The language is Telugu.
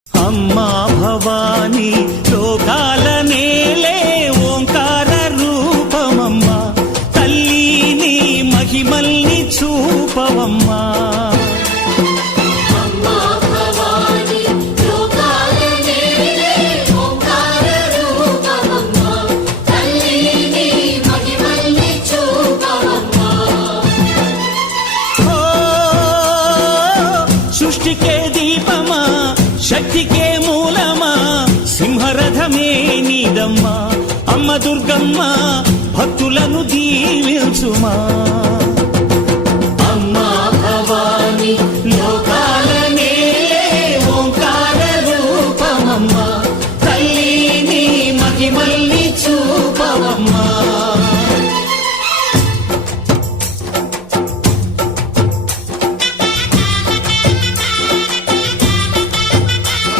అమ్మా భవానీ లోకాల నేలే ఓంకార రూపమమ్మా, తల్లి నీ మహిమల్ని చూపవమ్మా. సృష్టికే దీపమా, శక్తికే మూలమా, సింహరథమే నీదమ్మా. అమ్మ దుర్గమ్మ భక్తులను దీవించుమా.